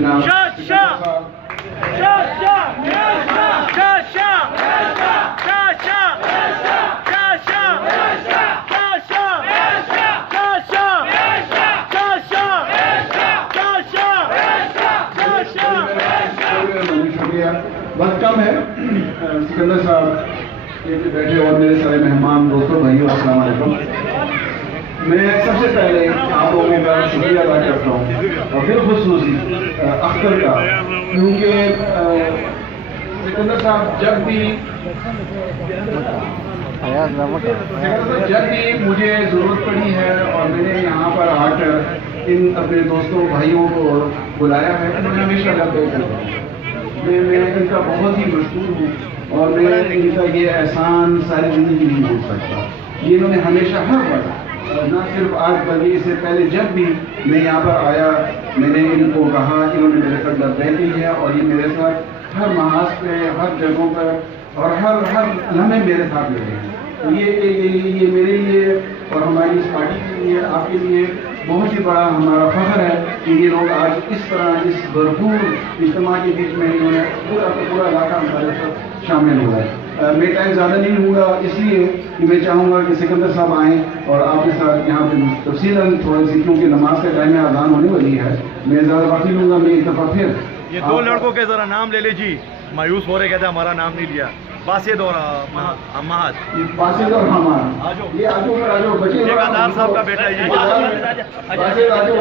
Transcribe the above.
جناب شکریہ. وقت کم ہے. سکندر صاحب بیٹھے اور میرے سارے مہمان دوستوں بھائیوں السلام علیکم. میں سب سے پہلے آپ لوگوں کا شکریہ ادا کرتا ہوں اور بالخصوصی اختر کا, کیونکہ سکندر صاحب جب بھی مجھے ضرورت پڑی ہے اور میں نے یہاں پر آ کر ان اپنے دوستوں بھائیوں کو بلایا ہے, انہوں نے ہمیشہ لبیک کیا. میں ان کا بہت ہی مشہور ہوں اور میں ان کا یہ احسان ساری زندگی نہیں بھول سکتا. یہ انہوں نے ہمیشہ ہر وقت, نہ صرف آج بلکہ اس سے پہلے جب بھی میں یہاں پر آیا میں نے ان کو کہا کہ انہوں نے میرے ساتھ لبیک کی ہے اور یہ میرے ساتھ ہر محاذ پہ, ہر جگہوں پر اور ہر لمحے میرے ساتھ رہے ہیں. تو یہ میرے لیے اور ہماری اس پارٹی کے لیے, آپ کے لیے بہت ہی بڑا ہمارا فخر ہے کہ یہ لوگ آج اس طرح اس بھرپور اجتماع کے بیچ میں انہوں نے پورا علاقہ ہمارے ساتھ شامل ہوا ہے. میں ٹائم زیادہ نہیں لوں گا اس لیے کہ میں چاہوں گا کہ سکندر صاحب آئیں اور آپ کے ساتھ یہاں پہ تفصیلاً تھوڑی سی, کیونکہ نماز کا ٹائم میں اذان ہونے والی ہے. میں زیادہ بات نہیں لوں گا. میں ایک دفعہ پھر یہ دو لڑکوں کے ذرا نام لے لے جی. مایوس ہو رہے, کہتے ہیں ہمارا نام نہیں لیا. باسط اور حماد. باسط اور حماد, یہ آجو بچے ٹھیکیدار صاحب کا بیٹا ہے جی. باسط آجو.